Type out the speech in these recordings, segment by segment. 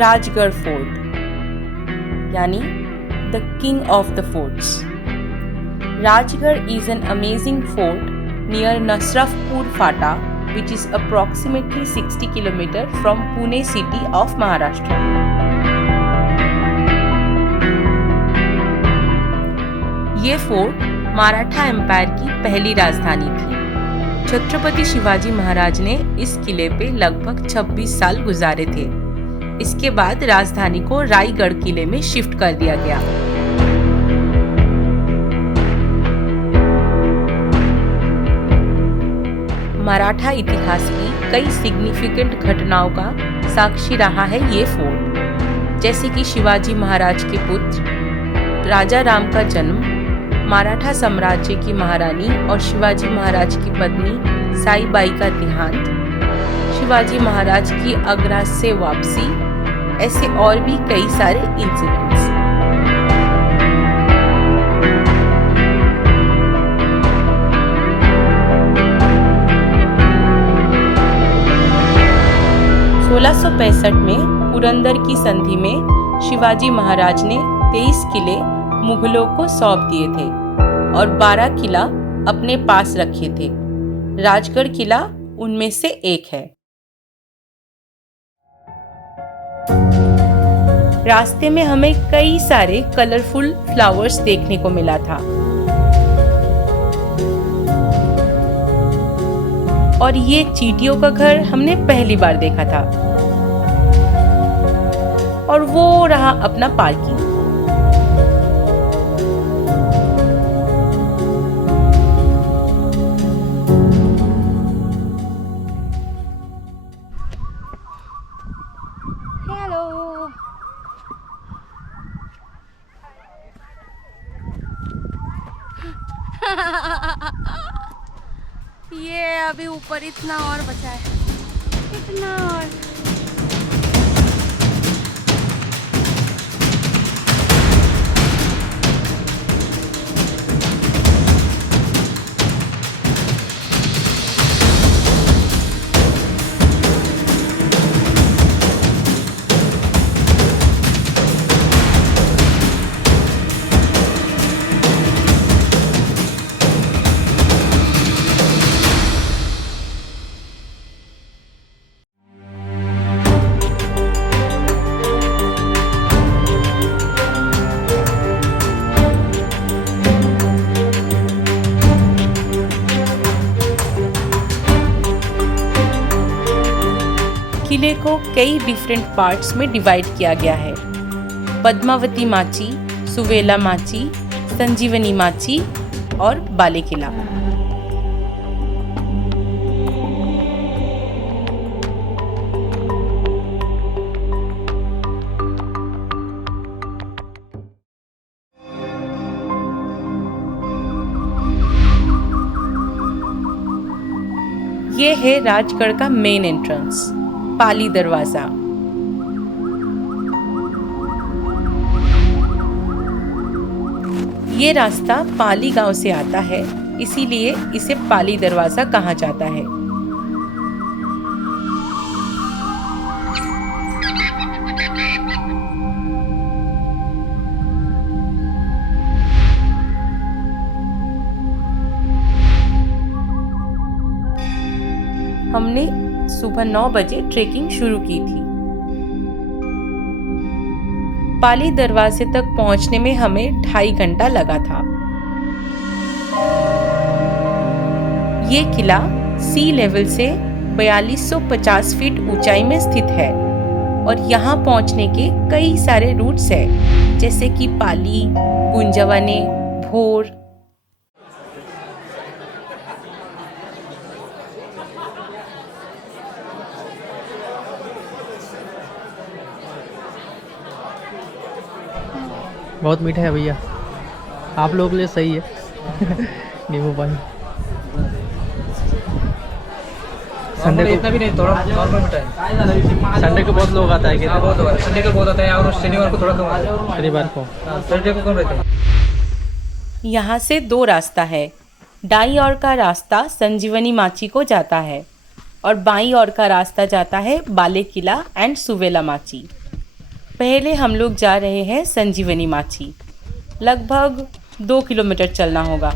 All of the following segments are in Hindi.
राजगढ़ फोर्ट यानी the king of the forts. Rajgarh is an amazing fort near Nasrafpur Fata, which is approximately 60 km from Pune city of Maharashtra. ये फोर्ट मराठा एम्पायर की पहली राजधानी थी। छत्रपति शिवाजी महाराज ने इस किले पे लगभग 26 साल गुजारे थे। इसके बाद राजधानी को रायगढ़ किले में शिफ्ट कर दिया गया। मराठा इतिहास की कई सिग्निफिकेंट घटनाओं का साक्षी रहा है ये फोर्ट, जैसे कि शिवाजी महाराज के पुत्र राजा राम का जन्म, मराठा साम्राज्य की महारानी और शिवाजी महाराज की पत्नी साईबाई का देहांत, शिवाजी महाराज की आगरा से वापसी, ऐसे और भी कई सारे इंसिडेंट्स। में पुरंदर की संधि में शिवाजी महाराज ने 23 किले मुगलों को सौंप दिए थे और 12 किला अपने पास रखे थे। राजगढ़ किला उनमें से एक है। रास्ते में हमें कई सारे कलरफुल फ्लावर्स देखने को मिला था और ये चींटियों का घर हमने पहली बार देखा था। और वो रहा अपना पार्किंग। हेलो, ये अभी ऊपर इतना और बचा है, इतना और। किले को कई डिफरेंट पार्ट्स में डिवाइड किया गया है। पद्मावती माची, सुवेला माची, संजीवनी माची और बाले किला। ये है राजगढ़ का मेन एंट्रेंस, पाली दरवाजा। ये रास्ता पाली गांव से आता है, इसीलिए इसे पाली दरवाजा कहा जाता है। हमने सुबह 9 बजे ट्रेकिंग शुरू की थी। पाली दरवाजे तक पहुंचने में हमें 2.5 घंटा लगा था। ये किला सी लेवल से 4250 फीट ऊंचाई में स्थित है और यहाँ पहुंचने के कई सारे रूट्स हैं, जैसे कि पाली, गुंजवाने, भोर। बहुत मीठा है भैया, आप लोगों के लिए सही है। नींबू पानी संडे को इतना भी नहीं, थोड़ा नॉर्मल मीठा है। संडे को बहुत लोग आता है, संडे को बहुत आता है और शनिवार को थोड़ा कम आता है, शनिवार को, संडे को कम रहता है। यहाँ से 2 रास्ता है। दाईं ओर का रास्ता संजीवनी माची को जाता है और बाईं ओर का रास्ता जाता है बाले किला एंड सुवेला माची। पहले हम लोग जा रहे हैं संजीवनी माची। लगभग 2 किलोमीटर चलना होगा।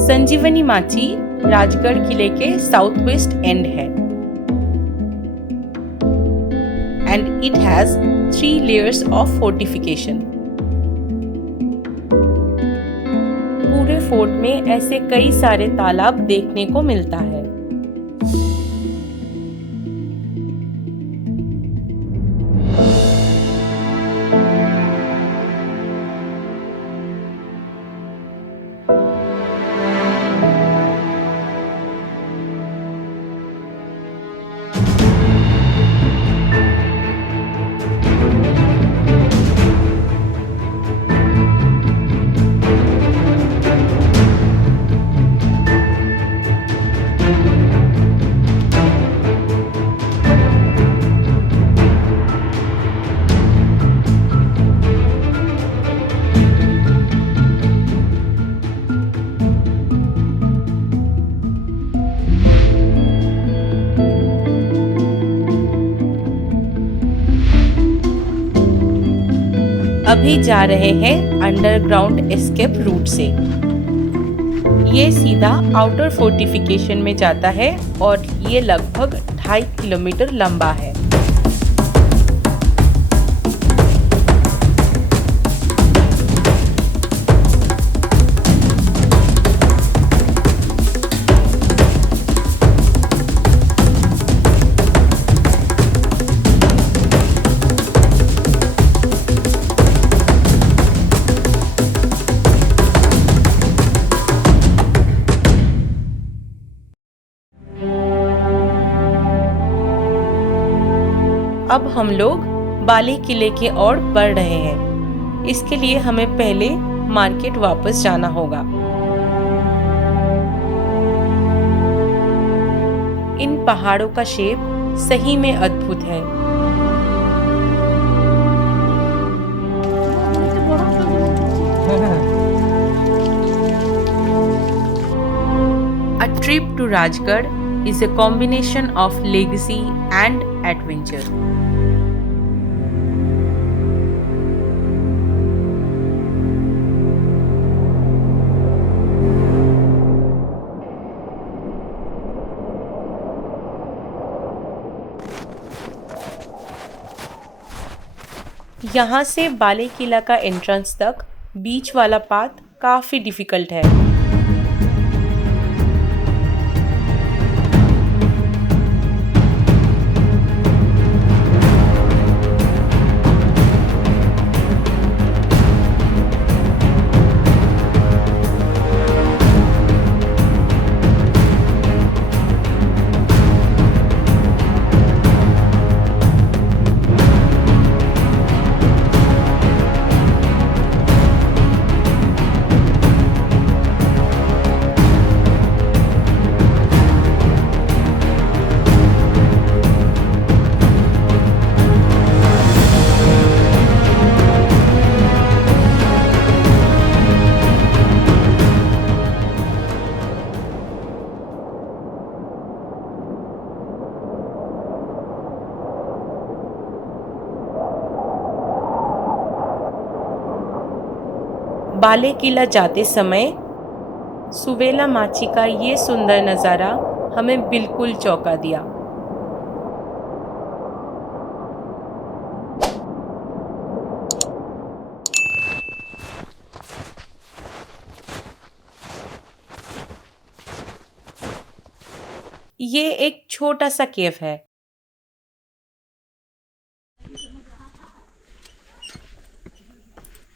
संजीवनी माची राजगढ़ किले के साउथ वेस्ट एंड है and it has 3 layers of fortification. पूरे फोर्ट में ऐसे कई सारे तालाब देखने को मिलता है। अभी जा रहे हैं अंडरग्राउंड एस्केप रूट से। ये सीधा आउटर फोर्टिफिकेशन में जाता है और ये लगभग 2.5 किलोमीटर लंबा है। अब हम लोग बाले किले की ओर बढ़ रहे हैं। इसके लिए हमें पहले मार्केट वापस जाना होगा। इन पहाड़ों का शेप सही में अद्भुत है। A trip to Rajgarh is a combination of legacy and adventure. यहाँ से बाले किला का एंट्रेंस तक बीच वाला पाथ काफी डिफिकल्ट है। बाले किला जाते समय सुवेला माची का ये सुंदर नज़ारा हमें बिल्कुल चौंका दिया। ये एक छोटा सा केव है।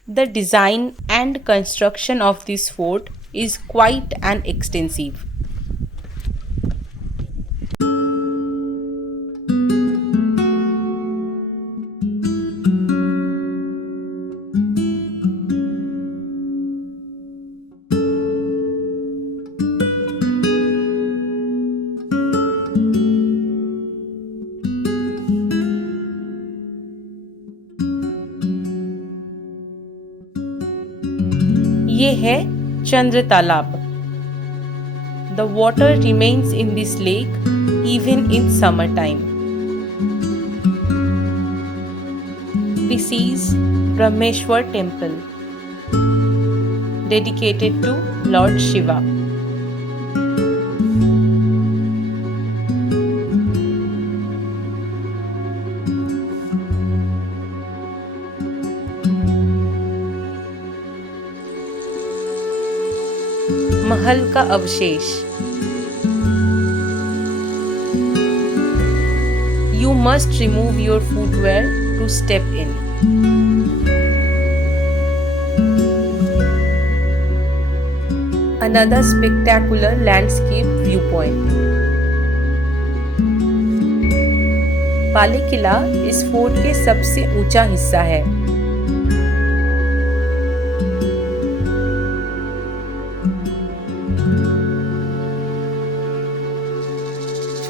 The design and construction of this fort is quite and extensive. ये है चंद्र तालाब। The water remains in this lake even in summer time. This is Brahmeshwar temple dedicated to Lord Shiva. महल का अवशेष। You must remove your footwear to step in. Another spectacular landscape viewpoint. बाले किला इस फोर्ट के सबसे ऊंचा हिस्सा है।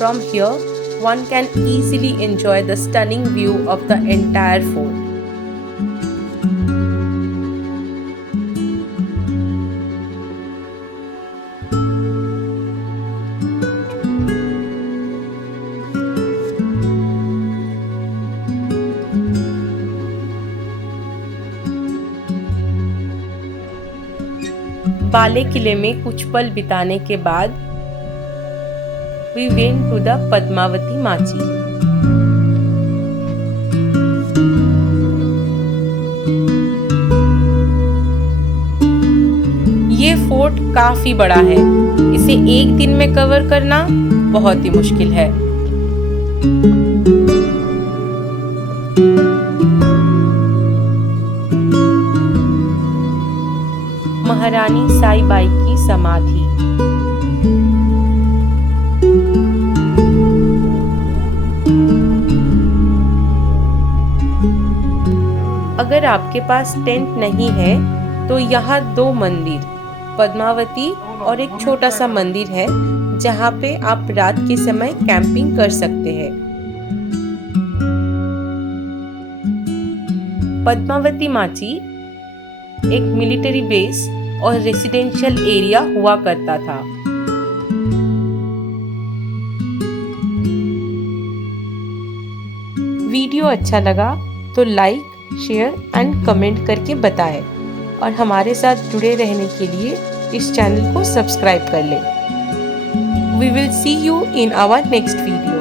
From here, one can easily enjoy the stunning view of the entire fort. बाले किले में कुछ पल बिताने के बाद we went to the Padmavati माची। ये फोर्ट काफी बड़ा है। इसे एक दिन में कवर करना बहुत ही मुश्किल है। महारानी साईबाई की समाधि। अगर आपके पास टेंट नहीं है तो यहाँ दो मंदिर, पद्मावती और एक छोटा सा मंदिर है जहाँ पे आप रात के समय कैंपिंग कर सकते हैं। पद्मावती माची एक मिलिट्री बेस और रेसिडेंशियल एरिया हुआ करता था। वीडियो अच्छा लगा तो लाइक, शेयर एंड कमेंट करके बताएं और हमारे साथ जुड़े रहने के लिए इस चैनल को सब्सक्राइब कर लें। We will see you in our next video.